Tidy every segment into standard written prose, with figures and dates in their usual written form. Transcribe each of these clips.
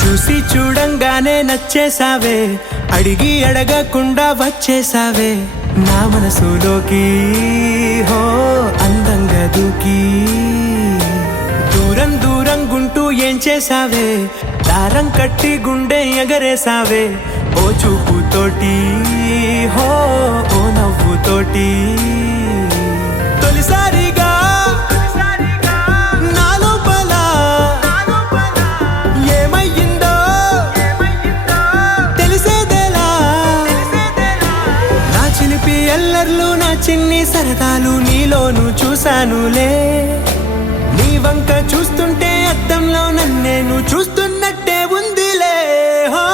చూసి చూడంగానే నచ్చేసావే, అడిగి అడగకుండా వచ్చేసావే నా మనసులోకి. హో అందంగా దూకి దూరం దూరం గుంటూ ఏం చేసావే, దారం కట్టి గుండె ఎగరేసావే ఓ చూపుతోటి. హో ఓ నవ్వుతోటి తొలిసారిగా ఎల్లర్లు నా చిన్ని సరదాలు నీలోను చూశానులే. నీ వంక చూస్తుంటే అద్దంలో నన్నేను చూస్తున్నట్టే ఉందిలే. హో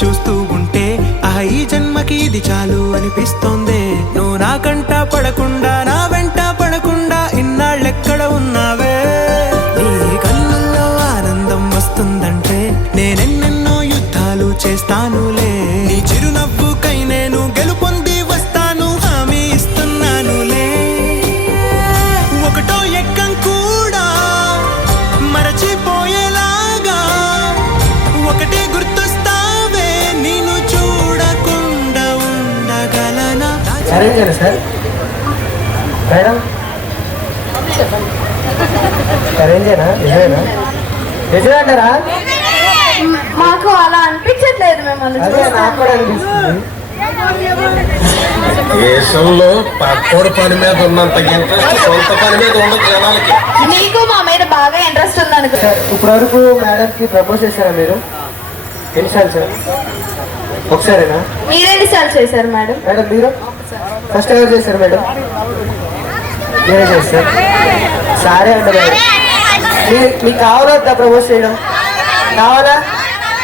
చూస్తూ ఉంటే ఈ జన్మకి ఇది చాలు అనిపిస్తోంది. నువ్వు నా కంట పడకుండా నా వెంట పడకుండా ఇన్నాళ్ళెక్కడ ఉన్నావే. నీ కళ్ళల్లో ఆనందం వస్తుందంటే నేనెన్నెన్నో యుద్ధాలు చేస్తానులే. నీ చిరునవ్వుకై నేను గెలుపొంది వస్తాను, హామీ ఇస్తున్నానులే. ఒకటో ఎక్కం కూడా మరచిపోయేలాగా ఒకటే గుర్తు అరేంజేనా సార్? మేడం అరేంజేనా? నిజమేనా? నిజమేంటారా? మాకు అలా అనిపించట్లేదు. అదే నాకు కూడా అనిపిస్తుంది. దేశంలో పక్కోడు పని మీద ఉన్నంత ఇంట్రెస్ట్ సొంత పని మీద ఉండదు జనాలకి. నీకు మా మీద బాగా ఇంట్రెస్ట్ ఉంది అనుకో. ఇప్పుడు వరకు మేడంకి ప్రపోజ్ చేశారా మీరు? ఎన్నిసార్లు సార్? ఒకసారేనా? మీరెన్నిసార్లు చేశారు మేడం? మేడం మీరు ఫస్ట్ ఎవరు చేశారు మేడం? మీరే చేస్తారు. సారే అంట మేడం. మీకు కావాలా ప్రపోజ్ చేయడం? కావాలా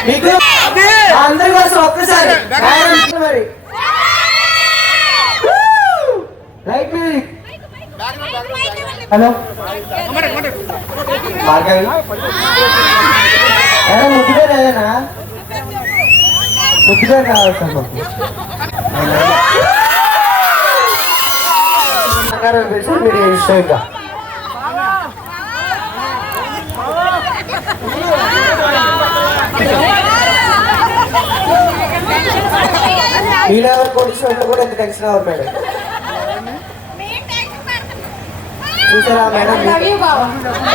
మీకు? అందరి కోసం ఒక్కసారి మరి light music. Hello Bhargavi madam ముద్దుగా లేదనా? ముద్దుగా కావాలి సార్ మాకు. మీరు ఇష్టం ఇంకా మీలో ఎవరు కోటీశ్వరులు కూడా ఎంత టెన్షన్ అవ్వరు మేడం. చూసారా మేడం?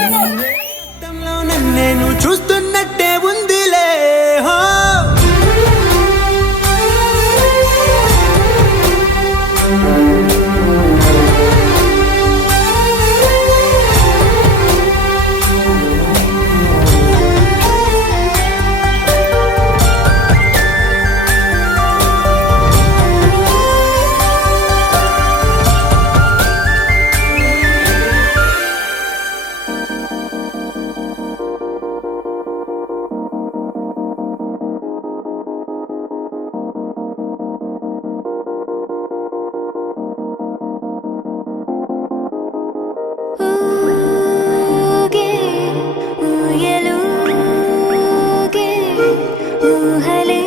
అద్దంలో నన్నే నువ్వు చూస్తున్నట్టే ఉందిలే హో. ఊగే ఊయలూగే ఊహలే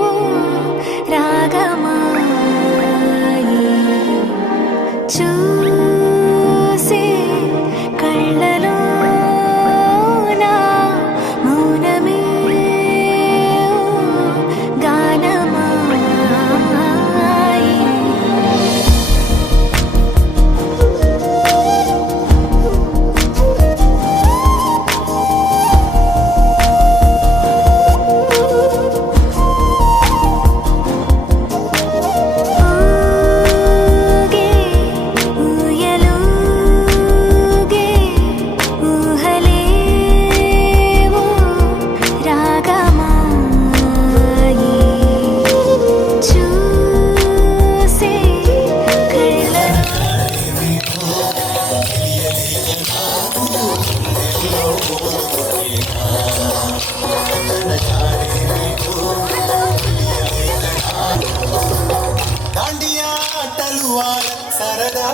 ఓ రాగమాయి చూసే కళ్ళలోన మౌనమే ఓ గానమాయి ఊగే ఊయలూగే ఊహలే ఓ రాగమాయి చూసే కళ్ళలో దాండియా ఆటలు ఆడ సరదా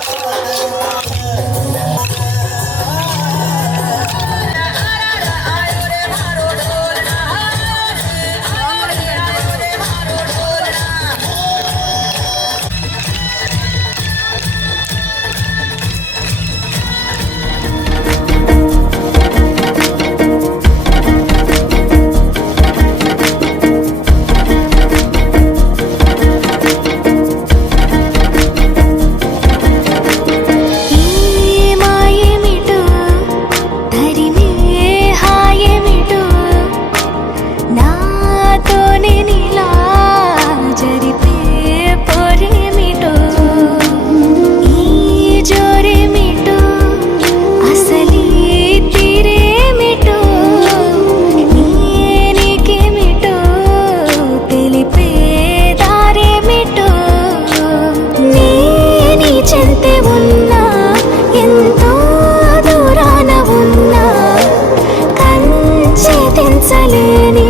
ఈ మాయేమిటో తరిమే హాయేమిటో నాతోనే నీలా జరిపే పొరేమిటో ఈ జోరేమిటో అసలీ తీరేమిటో నీకేమిటో తెలిపే దారేమిటో నీ చెంతే ఉన్నా ఎంతో దూరాన ఉన్నా కంచె తెంచలేని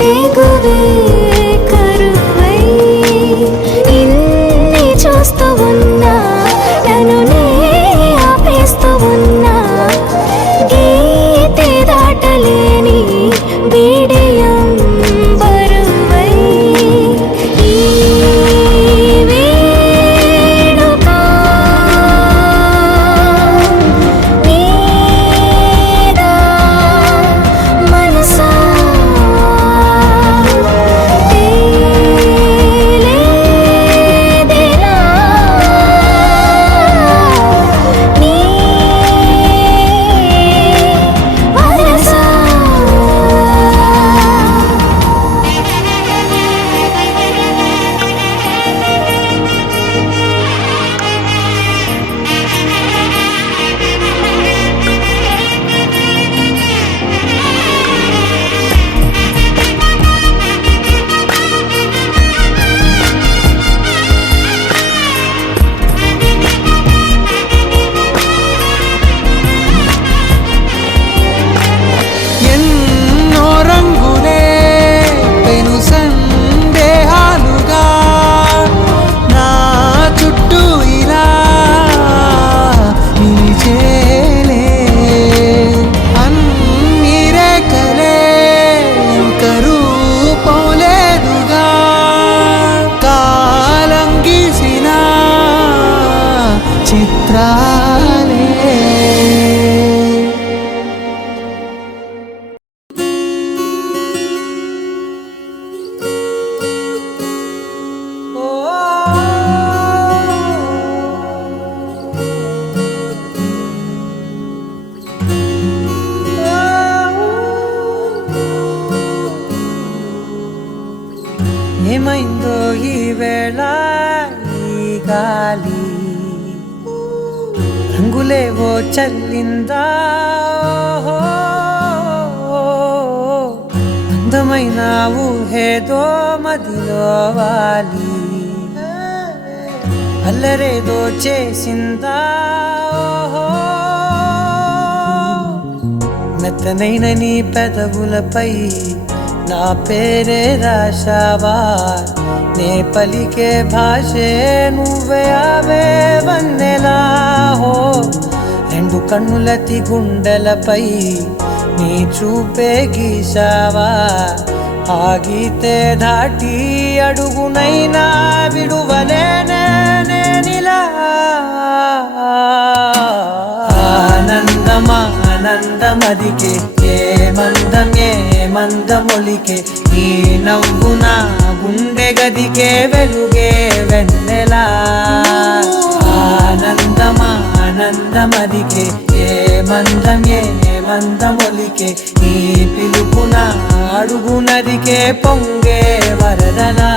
తెగువే కరువై ఇన్ని చూస్తూ ఉన్నా నన్ను నే ఆపేస్తూ ఉన్నా గీతే దాటలేని బిడియం బరువై ఈ వేడుక నీదా మనసా తేలేదెలా నీ వరసా ఎన్నో రంగులే పెను సందేహాలుగా నా చుట్టూ ఇలా నిలిచేలే అన్ని రేఖలే ఒక రూపం లేదుగా కాలం గీసిన చిత్రాలే గాలి రంగులేవో చల్లిందా అందమైన ఊహేదో మదిలో వాలి అల్లరేదో చేసిందా మెత్తనైన నీ పెదవులపై నా పేరే రాశావా నే పలికే భాషే నువ్వే ఆవే వన్నెలా హో రెండు కన్నులతి గుండెలపై నీ చూపే గీశావా ఆగితే దాటి అడుగునైనా విడువలేనే నేనిలా ఆనందమా ఆనందమదికే ఏ మందమొలికే నీ నవ్వు నా గుండె గదికే వెలుగే వెన్నెలా ఆనందమా ఆనందమదికే ఏ మందమొలికే నీ పిలుపున అడుగునదికే పొంగే వరదలా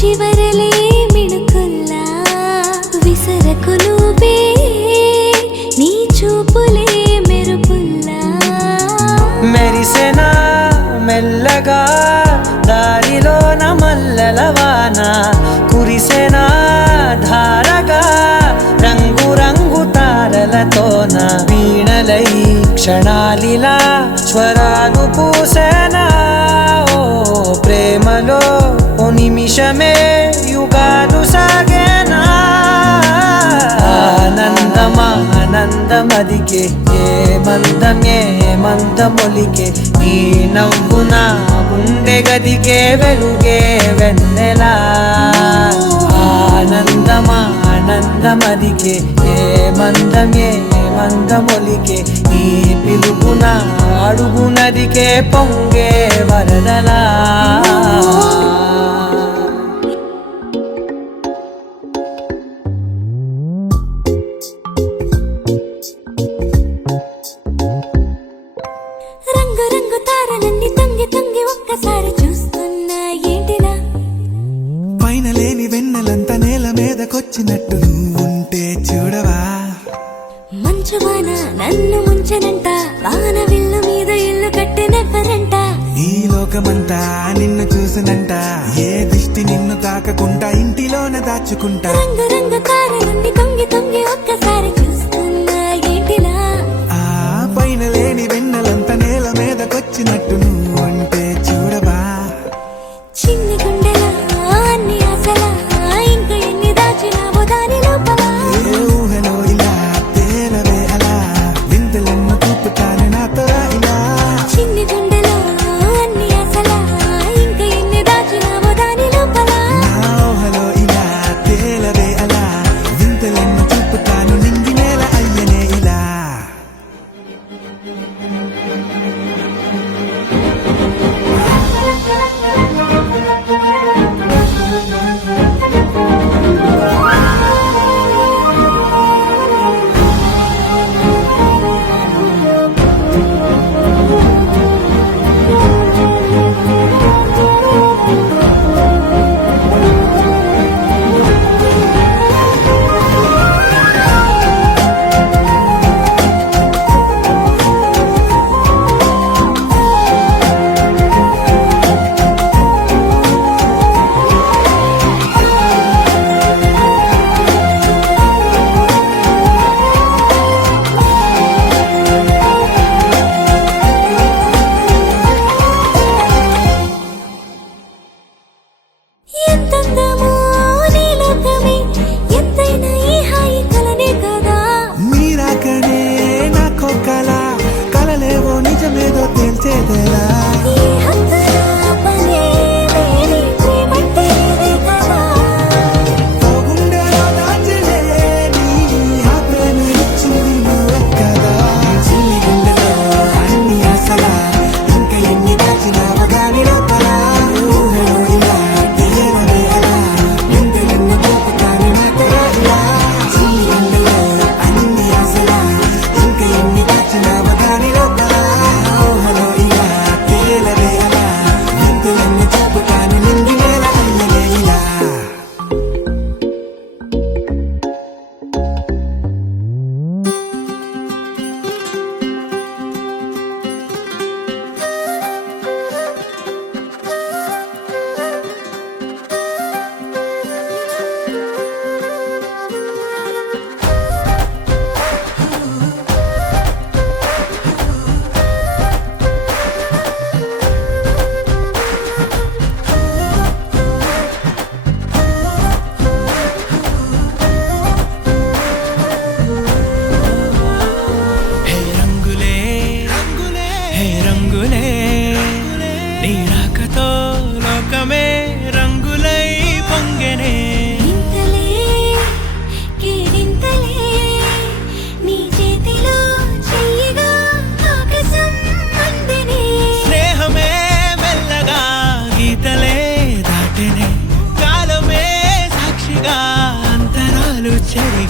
చివరలే మిణుకుల్లా విసరకు నువ్వే నీ చూపులే మెరుపుల్లా మెరిసెనా మెల్లగా దారిలోన మల్లెలవాన కురిసెనా ధారగా రంగు రంగు తారలతోన వీణలై క్షణాలిలా స్వరాలు పూసెనా ఓ ప్రేమలో ఓ నిమిషమే యుగాలు సాగేనా ఆనందమా ఆనందమదికే ఏ మందమొలికే నీ నవ్వు నా గుండె గదికే వెలుగే వెన్నెలా ఆనందమా ఆనందమదికే ఏ మందమొలికే నీ పిలుపున అడుగునదికే పొంగే వరదలా రంగు రంగు తారలన్నీ తొంగి తొంగి ఒక్కసారి చూస్తున్నా ఏంటిలా పైన లేని వెన్నెలంతా నేల మీదకొచ్చినట్టు నువ్వుంటే చూడవా మంచువాన నన్ను ముంచనంట వాన విల్లు మీద ఇల్లు కట్టినెవ్వరంట ఈ లోకమంతా నిన్ను చూసినంట ఏ దిష్టి నిన్ను తాకకుండా ఇంటిలోన దాచుకుంటా రంగు రంగు తారలన్నీ తొంగి తొంగి ఒక్కసారి చూస్తున్నా ఏంటిలా ఆ పైన లేని వెన్నెలంతా నేల మీదకొచ్చినట్టు నువ్వుంటే చూడవా చిన్ని గుండెలా అన్ని ఆశలా ఇంకా ఎన్ని దాచినావో దాని లోపల ఏ ఊహలో ఇలా తేలవే అలా వింతలెన్నో చూపుతాను నాతో ఇలా చిన్ని గుండెలో అన్ని ఆశలా ఇంకా ఎన్ని దాచినావో దాని లోపల నా ఊహలో ఇలా తేలవే అలా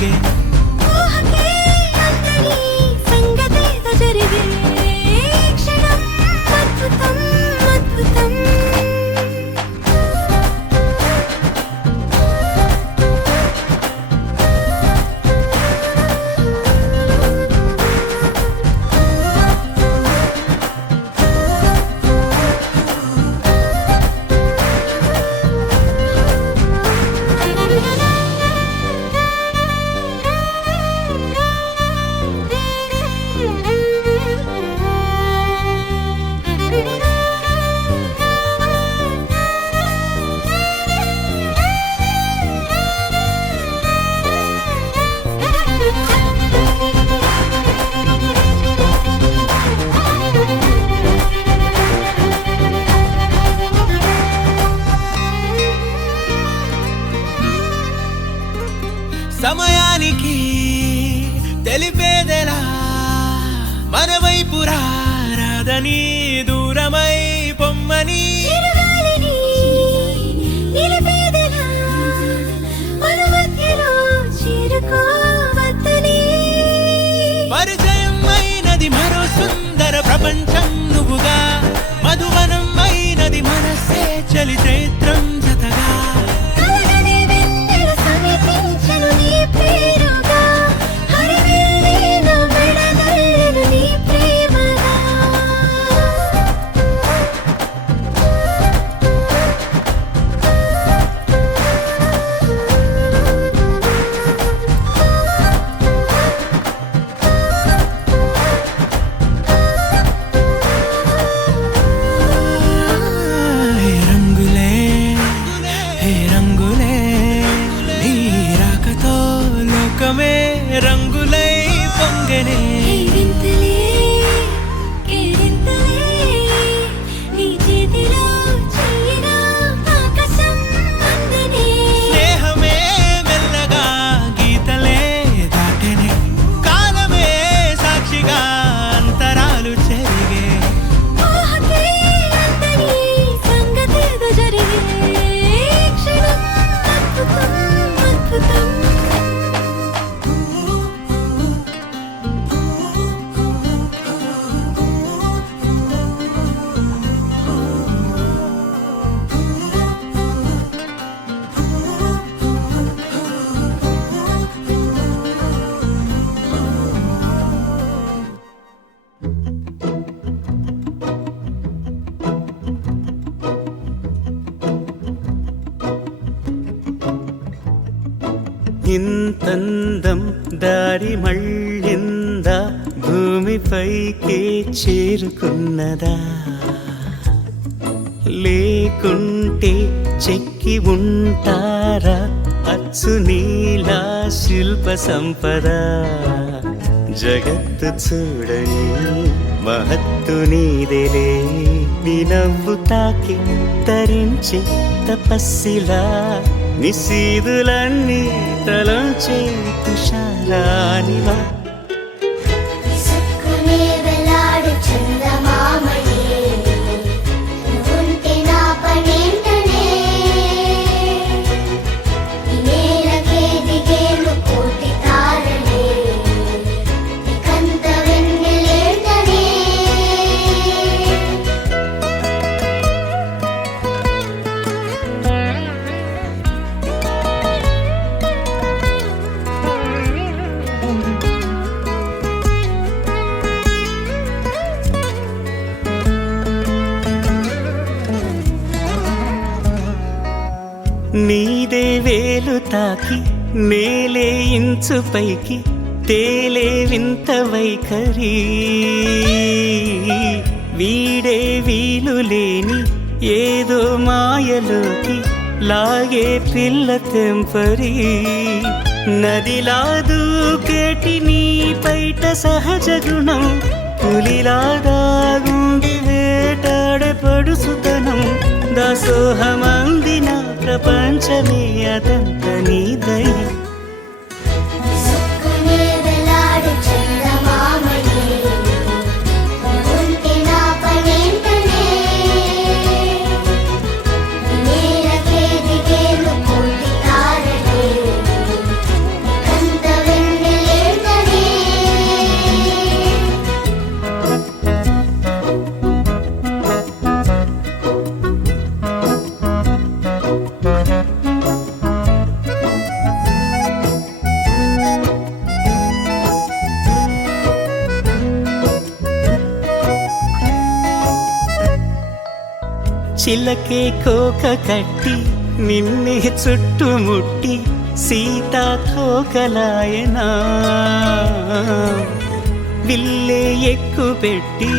చెరిగే ఊహకే అందని సంగతేదో జరిగే క్షణం అద్భుతం అద్భుతం సమయానికి తెలిపేదెలా మన వైపు రాదని దూరమై పొమ్మని చిరుగాలిని నిలిపేదెలా మన మధ్యలో చేరుకోవద్దని పరిచయం అయినది మరో సుందర ప్రపంచం నువ్వుగా మధువనం అయినది మనసే చలి చైత్రం జతగా కలగని వెన్నెల సమీపించను నీ పేరుగా హరివెల్లి నా మెడనల్లను నీ ప్రేమగా హే రంగులే హే రంగులే నీ రాకతో లోకమే రంగులై పొంగనే ఈ వింతలే కేరింతలే నీ చేతిలో చెయ్యిగా ఆకాశం అందనే స్నేహమే మెల్లగా గీతలే దాటెనే కాలమే సాక్షిగా అంతరాలు చెరిగే ఊహకే అందని సంగతేదో జరిగే క్షణం అద్భుతం అద్భుతం ఇంతందం దారి మళ్ళిందా భూమిపైకే చేరుకున్నదా లేకుంటే చెక్కి ఉంటారా అచ్చు నీలా శిల్ప సంపద జగత్తు చూడని మహత్తు నీదేలే నీ నవ్వు తాకి తరించే తపస్సిలా నిశీదులన్నీ తలంచే తుషారానివా విసుక్కునే వెలాడు చందమామయే నువ్వుంటే నా పనేంటనే ఈ నేలకే దిగేను కోటి తారలే ఇకంత వెన్నెలేంటనే నీదే వేలు తాకి నేలే ఇంచు పైకి తేలే వింత వైఖరి వీడే వీలు లేని ఏదో మాయలోకి లాగే పిల్ల తెంపరి నదిలా దూకేటి నీ పైట సహజ గుణం పులిలాదాగుండి వేటాడే పడుసుతనం దాసోహమందిన ప్రపంచమే అదంత నీ దయ విసుక్కునే వెలాడు చందమామయే నువ్వుంటే నా పనేంటనే ఈ నేలకే దిగేను కోటి తారలే ఇకంత చిలకే కోక కట్టి నిన్నే చుట్టుముట్టి సీతాకోకలాయనా విల్లే ఎక్కు పెట్టి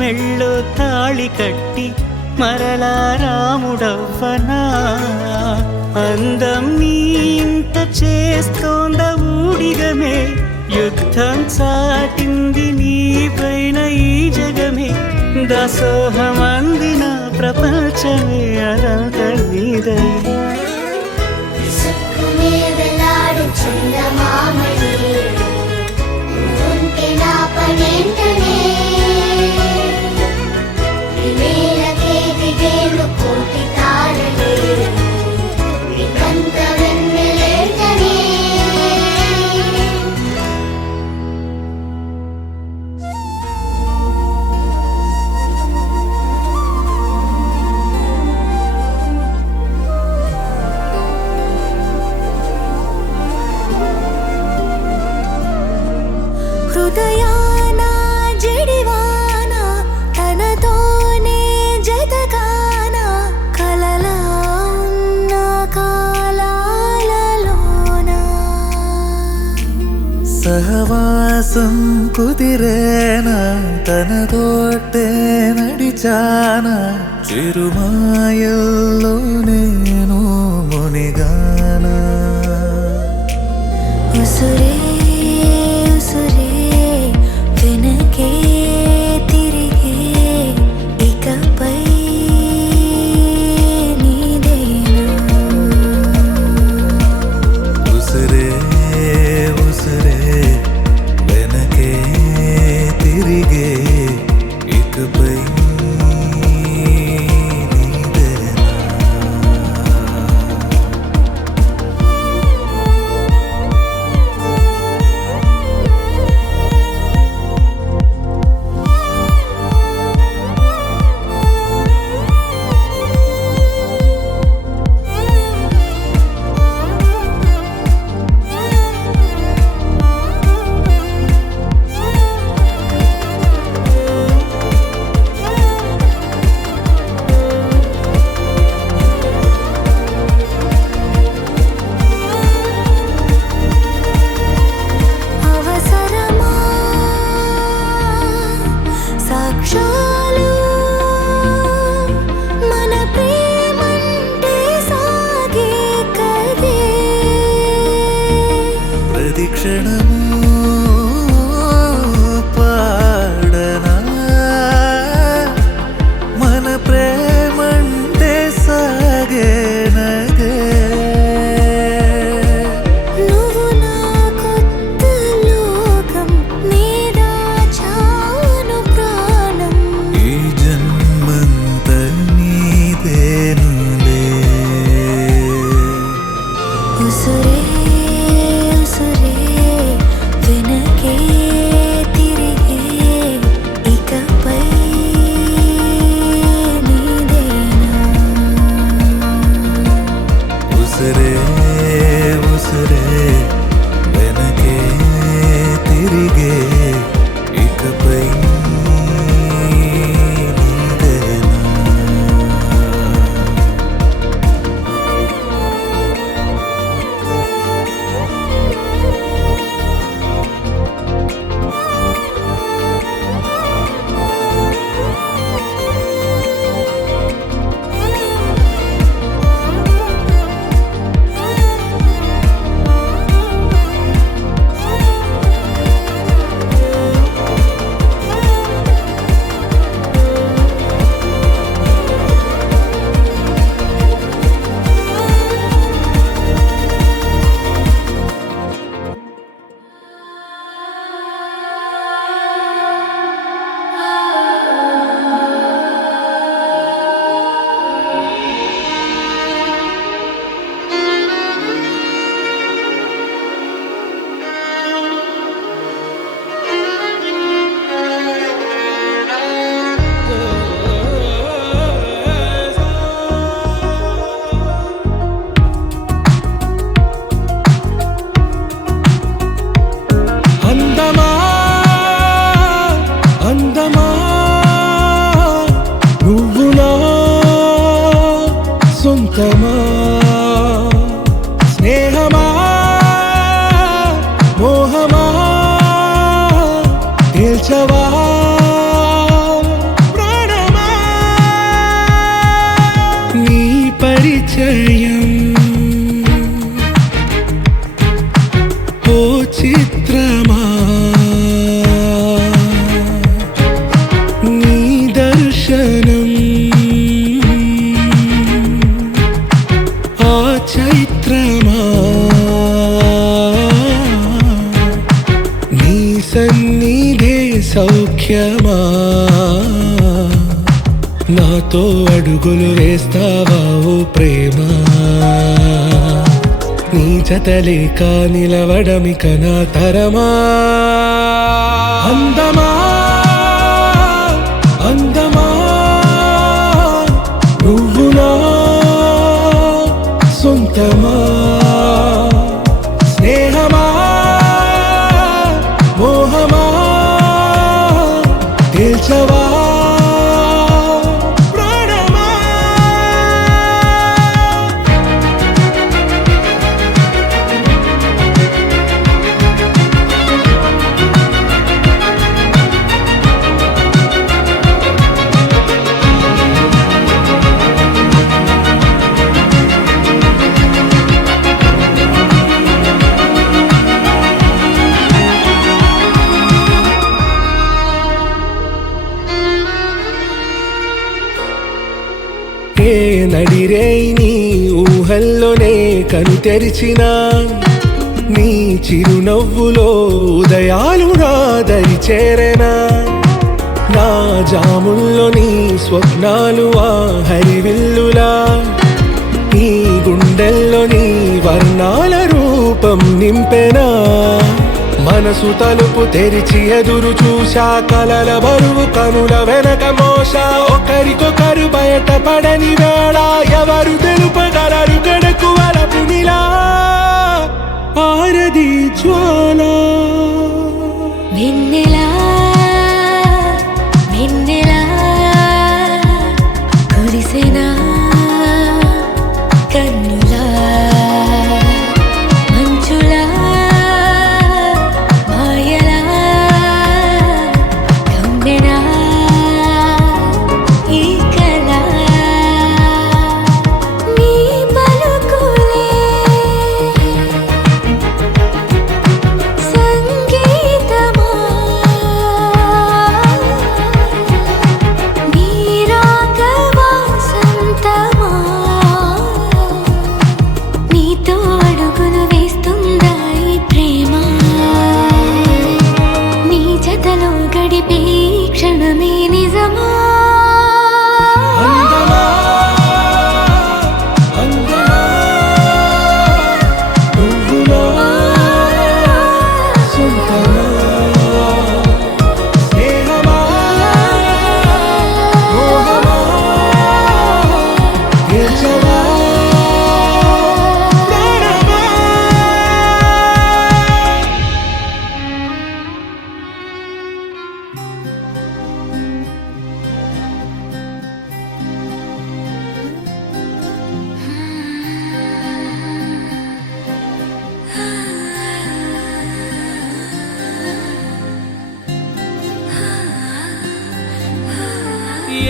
మెళ్ళో తాళి కట్టి మరలా రాముడవ్వనా అందం నీ ఇంత చేస్తోంద ఊడిగమే యుద్ధం చాటింది నీ పైన ఈ జగమే దాసోహమందిన ప్రపంచమే అనంత నీదై హృదయానా జడివాన తనతోనే జతకానా కలలా ఉన్న కాలాలలోనా సహవాసం కుదిరేనా తనతోటే నడిచానా చిరుమాయల్లో నేను మునిగానా ఉసురే ఉసురే వెనకే తిరిగే ఇకపై నీదేనా ఉసురే ఉసురే వెనకే తిరిగే ఇకపై నీదేనా పరిచయం ఓ చిత్రమా నీ దర్శనం ఆ చైత్రమా నీ సన్నిధే సౌఖ్యమా నాతో అడుగులు వేస్తావా ఓ ప్రేమ నీ జతలేక నిలవడమిక నా తరమా అందమా అందమా నువ్వు నా సొంతమా స్నేహమా మోహమా తేల్చవా నడిరే నీ ఊహల్లోనే కను తెరిచిన నీ చిరునవ్వులో ఉదయాలు నా దరి చేరెనా నా జాముల్లో నీ స్వప్నాలు ఆ హరివిల్లులా నీ గుండెల్లో నీ వర్ణాల రూపం నింపెనా మనసు తలుపు తెరిచి ఎదురు చూశా కలల బరువు కనుల వెనక మోసా ఒకరికొకరు బయటపడని వేళ ఎవరు తెలుపగలరు గడకు వలపునిలా ఆరది జ్వాల వెన్నెలా వెన్నెలా కురిసెనా కన్నులా మంచులా మాయలా కమ్మెనా ఈ కళ నీ పలుకులే సంగీతమా నీ రాగవా సంతమా నీతో అడుగులు వేస్తుందా ఈ ప్రేమ నీ జతలో గడిపే ఈ క్షణమే నిజమా అందమా అందమా నువ్వు నా సొంతమా స్నేహమా మోహమా తేల్చవా ప్రాణమా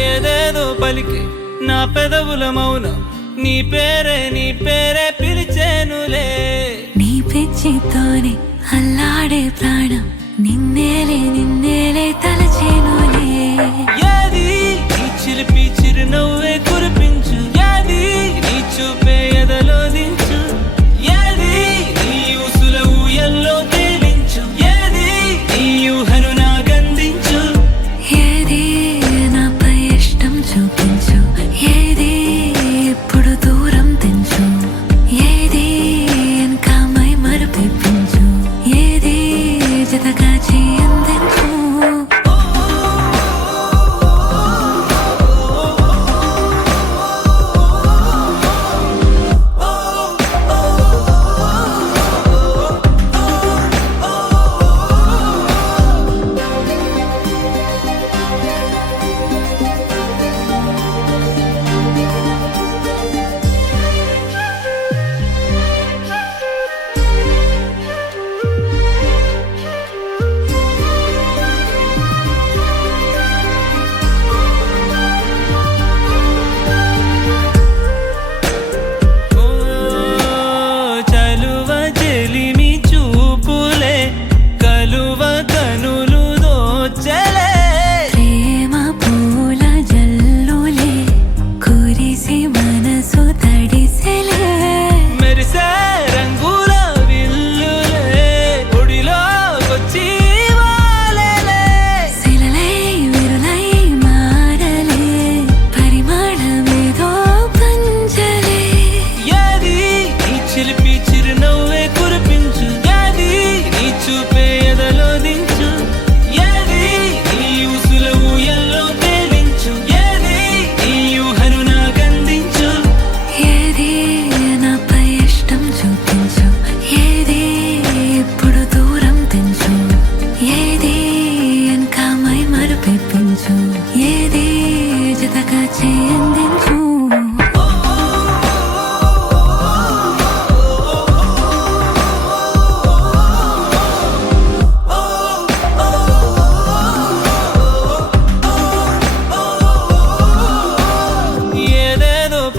ఏదేదో పలికి నా పెదవుల మౌనం నీ పేరే పిలిచేనులే నీ పిచ్చితోనే అల్లాడే ప్రాణం నిన్నేలే తలచేనులే ఏది నీ చిలిపి చిరునవ్వే కురిపించు ఏది నీ చూపే ఎదలో దించు ఏది నీ ఊసుల ఊయల్లో తేలించు ఏది నీ ఊహను నాకందించు ఏది నాపై ఇష్టం చూపించు ఏది ఇప్పుడు దూరం తెంచు ఏది ఇంకా మై మరపించు ఏది జతగా చేయందించు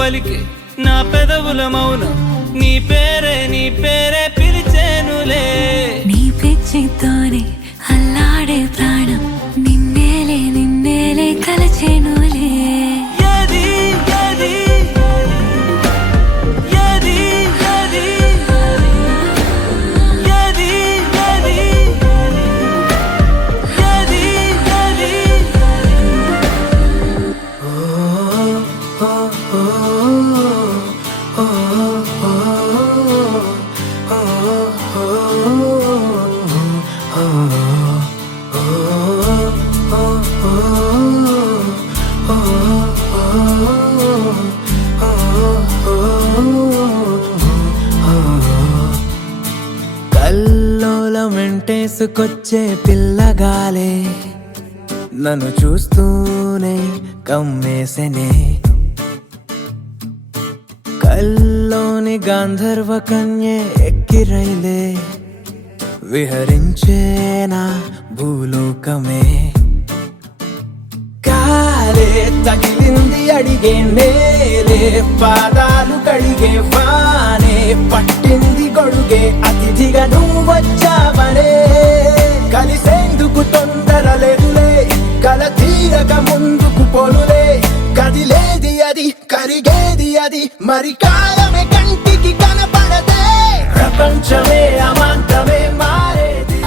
పలికే నా పెదవుల మౌనం నీ పేరే పిలిచేనులే. నీ పిచ్చితోనే అల్లాడే ప్రాణం నిన్నేలే కలచేనులే. ఏది ఏది ఏది ఏది ఏది ఏది ఏది ఏది కల్లోల మెంటేసుకొచ్చే పిల్లగాలే నన్ను చూస్తూనే కమ్మేసెనే. కల్లోని గాంధర్వ కన్యే ఎక్కిరైలే విహరించేనా భూలోకమే. కాలే తగిలింది అడిగే నేలే పాదాలు కడిగే వానే పట్టింది గొడుగే అతిథిగా నువ్వు వచ్చావనే. కలిసేందుకు తొందర లేదులే కల తీరక ముందుకు పోలులే. కదిలేది అది కరిగేది అది మరి కాలమే కంటికి కనపడదే. ప్రపంచమే అమాంతమే మారేది.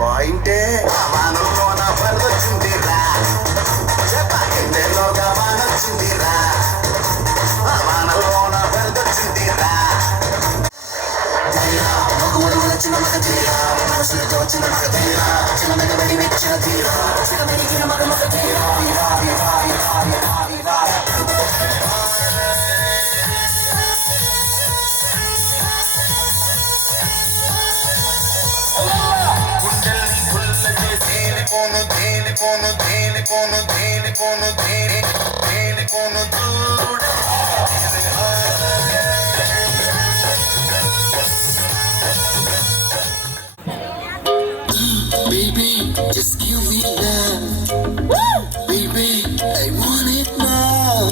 పాయింటే వానలోన వరదొచ్చిందిరా చెప్పండేలోగా వానొచ్చిందిరా వానలోన వరదొచ్చిందిరా. చిన్న మగ తీరా మనసులతో చిన్న మగ తీరా చిన్న మగ బడి మెచ్చిన తీరా చిన్న మెరిగిన మగ మగ తీరా. Baby, just give me love. Baby, I want it now.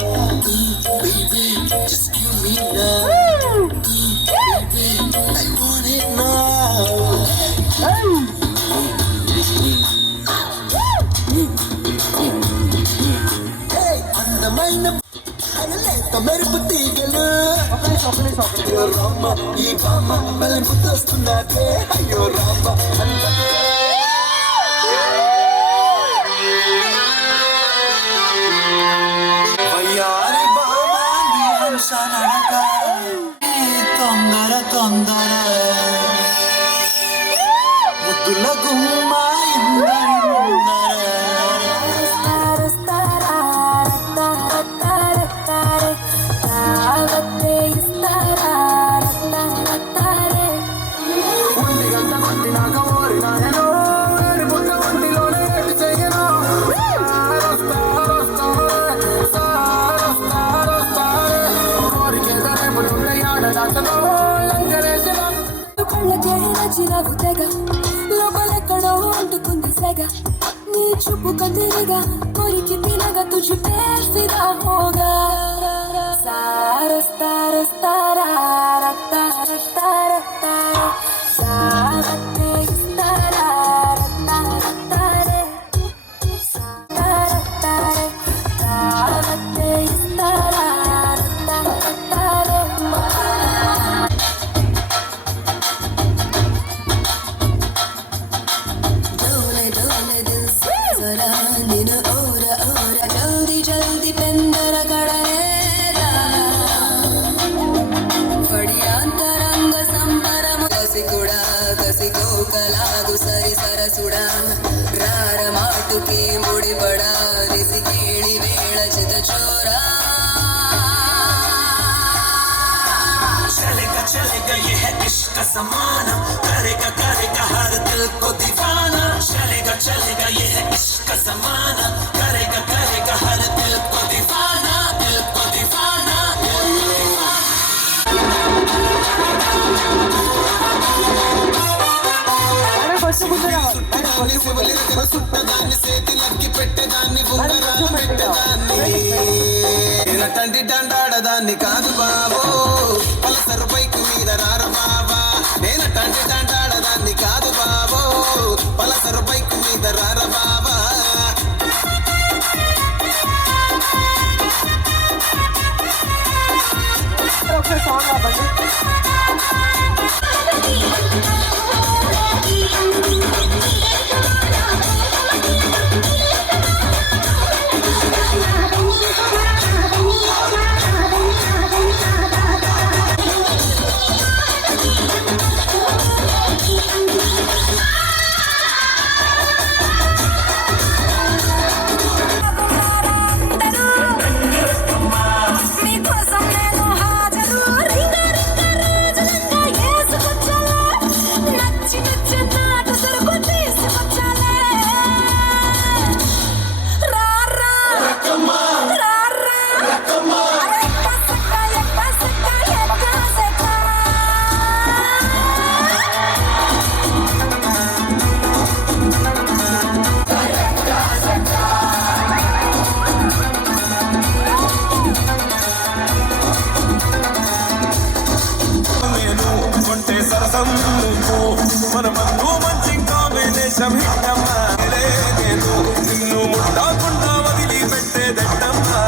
Baby, just give me love. Baby, I want it now. Hey, అందమైన అనలేత మెరుపు తీగలు అయ్యో రామ ఈ బామ్మ బలం గుర్తొస్తున్నాడే. అయ్యో రామ వయ్యారి బామ్మ నీ హంస నడక తొందర ముద్దుల గుమ్మ ఇందరి ముందర. లోపలెక్కడో అంటుకుంది సెగ నీ చూపు కదిలిగా కొరికి తినగా తుజు పేర్ ఫిదా హోగా. సారస్తారా రక్తా సారతే ఇస్తారా రక్తా రే సారతే ఇస్తారా రక్తా రే. जल्दी जल्दी पेंदर कड़ने इश्क समाना करेगा हर दिल को दीवाना चलेगा ये है इश्क समाना करेगा हर दिल को दीवाना दिल को दीवाना दिल को दीवाना సుట్టదాన్ని చేతిలకి పెట్టేదాన్ని ఉంగరాలు పెట్టేదాన్ని తండ్రి దండాడదాన్ని కాదు బాబో పల్సర్ బైక్ మీద రార బాబా నేను తండ్రి దండాడదాన్ని కాదు బాబో పల్సర్ బైక్ మీద రార బాబా ఒకసారి సాంగ్ ఆపండి. మనమందు మంచి కాంబినేషన్ హిట్టమ్మా నేను నిన్ను ముట్టకుండా వదిలిపెట్టేదట్టమ్మా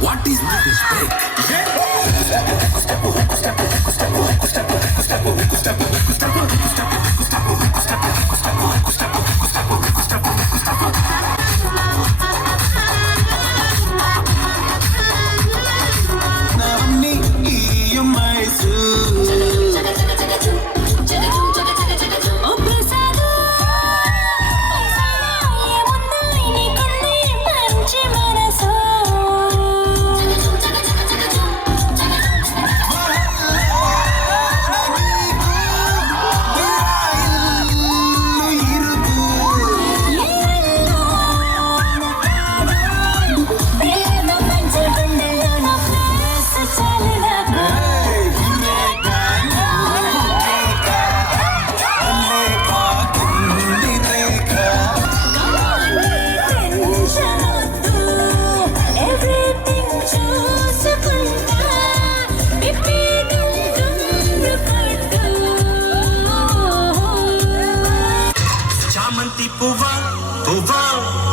What is this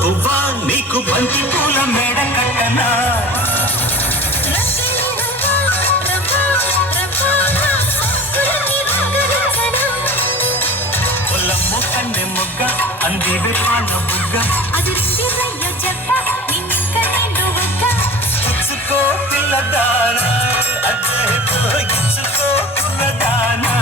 పువ్వా నీకు బంతి పూల మేడ కట్టనా పొలమ్ము కన్నె మొగ్గ అందివి పాల బుగ్గ పుచ్చుకో పిల్లదానా అదే ఇచ్చుకో పుల్లదానా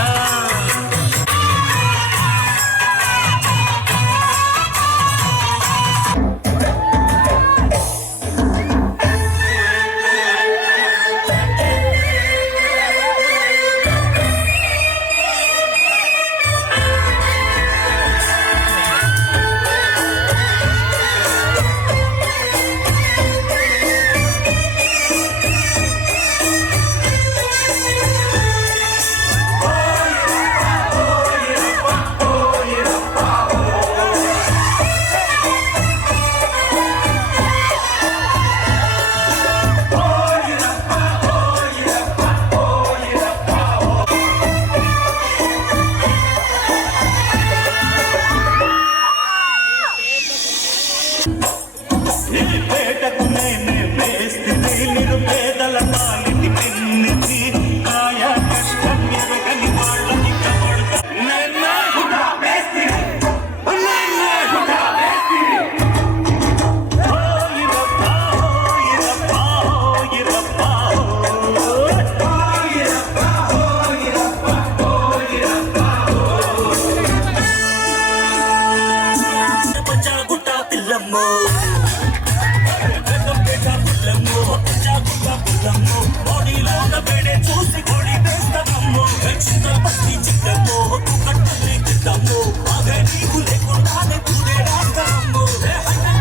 చిన్నపట్టి చిక్కతో కట్టలే కిట్టమ్మో అదే నీకు లేకుండానే పూరేడాస్తాము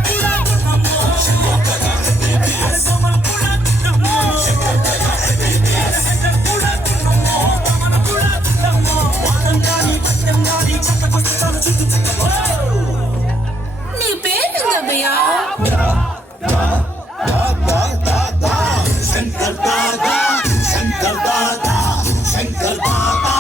కూడా కొట్టమ్మో సమల్ కూడా కొట్టమ్మో కూడా కొట్టమ్మో మన కూడా కొట్టమ్మో వాదంగాని పట్టంగాని చక్కకొస్తే చాలు చుట్టూ చక్కవో నీ పేరు భయ్యా శంకర్ దాదా శంకర్ దాదా శంకర్ దాదా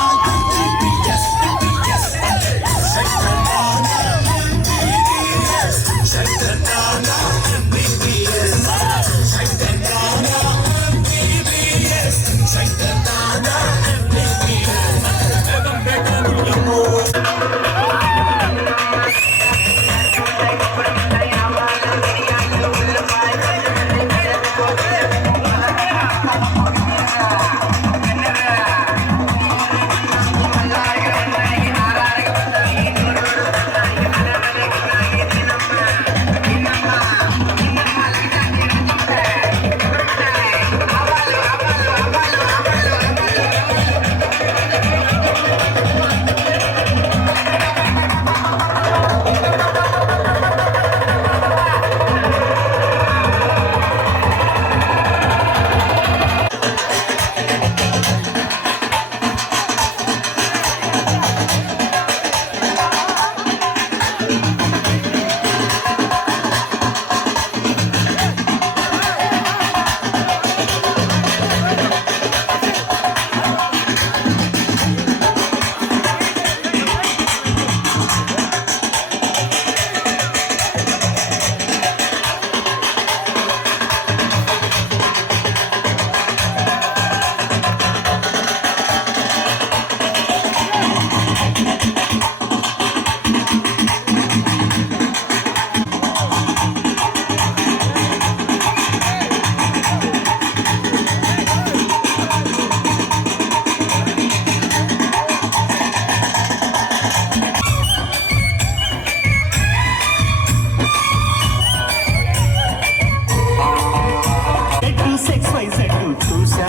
చూసా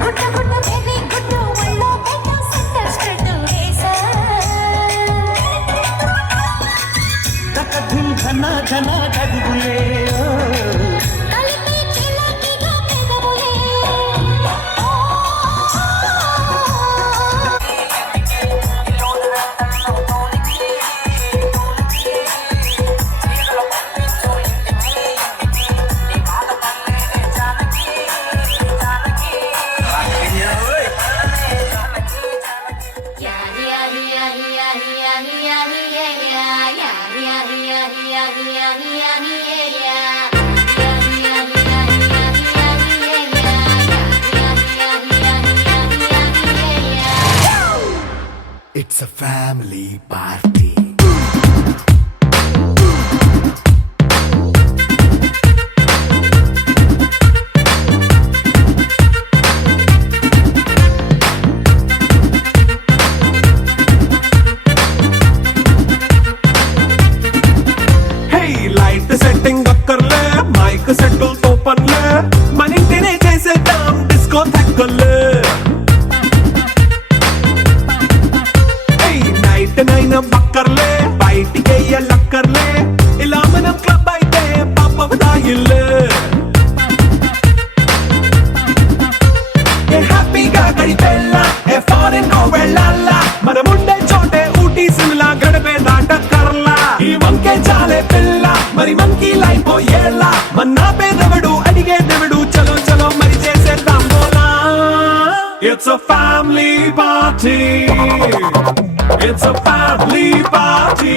గుట్ట గుట్ట బేబీ గుట్టు ఒళ్ళో పెట్టు సెంటర్ స్ట్రెట్ వేసా తక ధిల్ ఘన ఘన గదుగులే కలిపి చిలకిగా పెదవులే It's a family party. Hey, light setting అక్కర్లే మైక్ సెట్టుల్ తో పర్లే మన ఇంటినే చేసేద్దాం డిస్కో థక్కర్లే నైట్ నైన్ బక్కర్లే బయటికి లక్కర్లే ఇలా మనం క్లబ్ అయితే పాపదాయిల్లే హ్యాపీగా గడిపెల్లా ఏ ఫారెన్ కో వెళ్ళాలా మనముండే చోటే ఊటీ సిమ్లా గడిపే దాటక్కర్లా ఈ వంకే చాలే పిల్ల మరి మంకీ లైఫ్ ఏళ్ళ మన్నా పేదవడు అడిగేదెవడు చలో చలో మరి చేసేద్దాం బోలా It's a family party. It's a family party.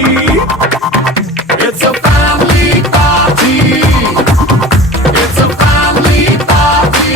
It's a family party. It's a family party.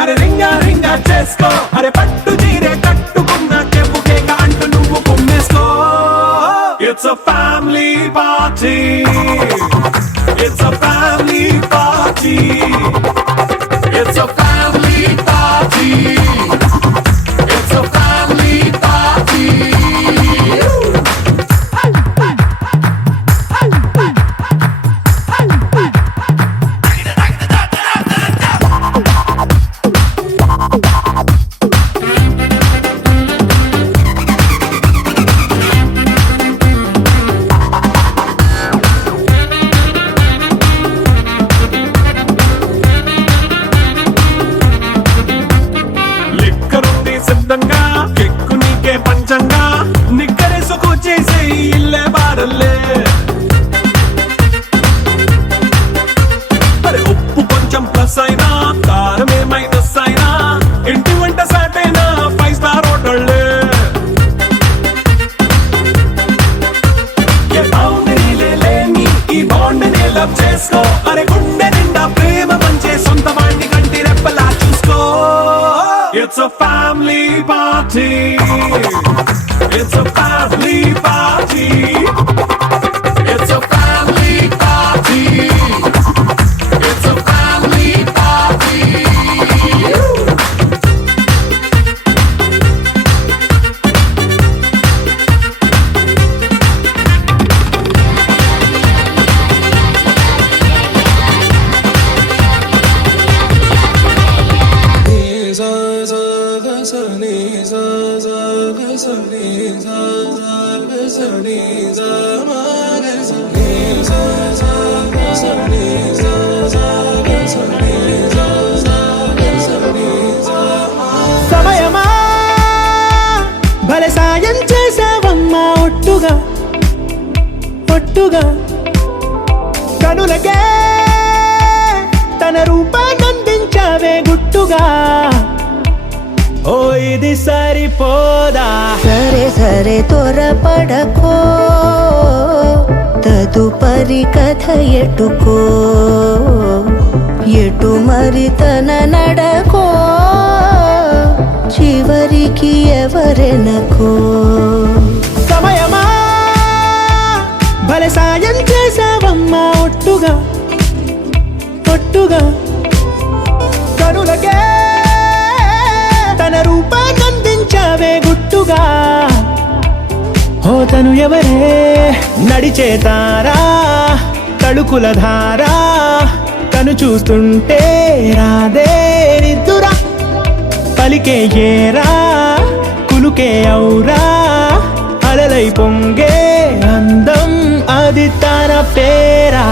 అరే రింగా రింగా చేసుకో, అరే పట్టు చీరే కట్టుకున్న చెప్పు కేక అంటూ నువ్వు కుమ్మేసుకో. It's a family party. It's a family party. It's a family party. It's a family party. లిక్కరుంది సిద్ధంగా, కెక్కు నీకే పంచంగా, నిక్కరేసుకు చేసే ఇల్లే బారల్లే. అరే ఉప్పు కొంచెం ప్లస్ అయినా, కారమే మైనస్ అయినా, ఇంటి వంట సాటైనా 5 స్టార్ హోటళ్ళే. ఏ బౌండరీలే లేని ఈ బాండ్ని లవ్ చేసుకో, అరే గుండె నిండా ప్రేమ పంచే సొంత వాణ్ణి కంటి రెప్పలా చూసుకో. It's a family party. It's a family party. It's a family party. It's a family party. సమయమా భలే సాయం చేసావమ్మా ఒట్టుగా ఒట్టుగా, కనులకే తన రూపాన్నందించావే గుట్టుగా. ఓ ఇది సరిపోదా, సరే సరే త్వరపడకో, తదుపరి కథ ఎటుకో, ఎటు మరి తన నడకో, చివరికి ఎవరెనకో. సమయమా భలే సాయం చేసావమ్మా ఒట్టుగా ఒట్టుగా, కనులకే తన రూపాన్నందించావే గుట్టుగా. ఓ తను ఎవరే నడిచే తారా, తడుకుల ధారా, తను చూస్తుంటే రాదే నిద్దురా, పలికే ఏరా కులుకే ఔరా, అలలై పొంగే అందం అది తన పేరా.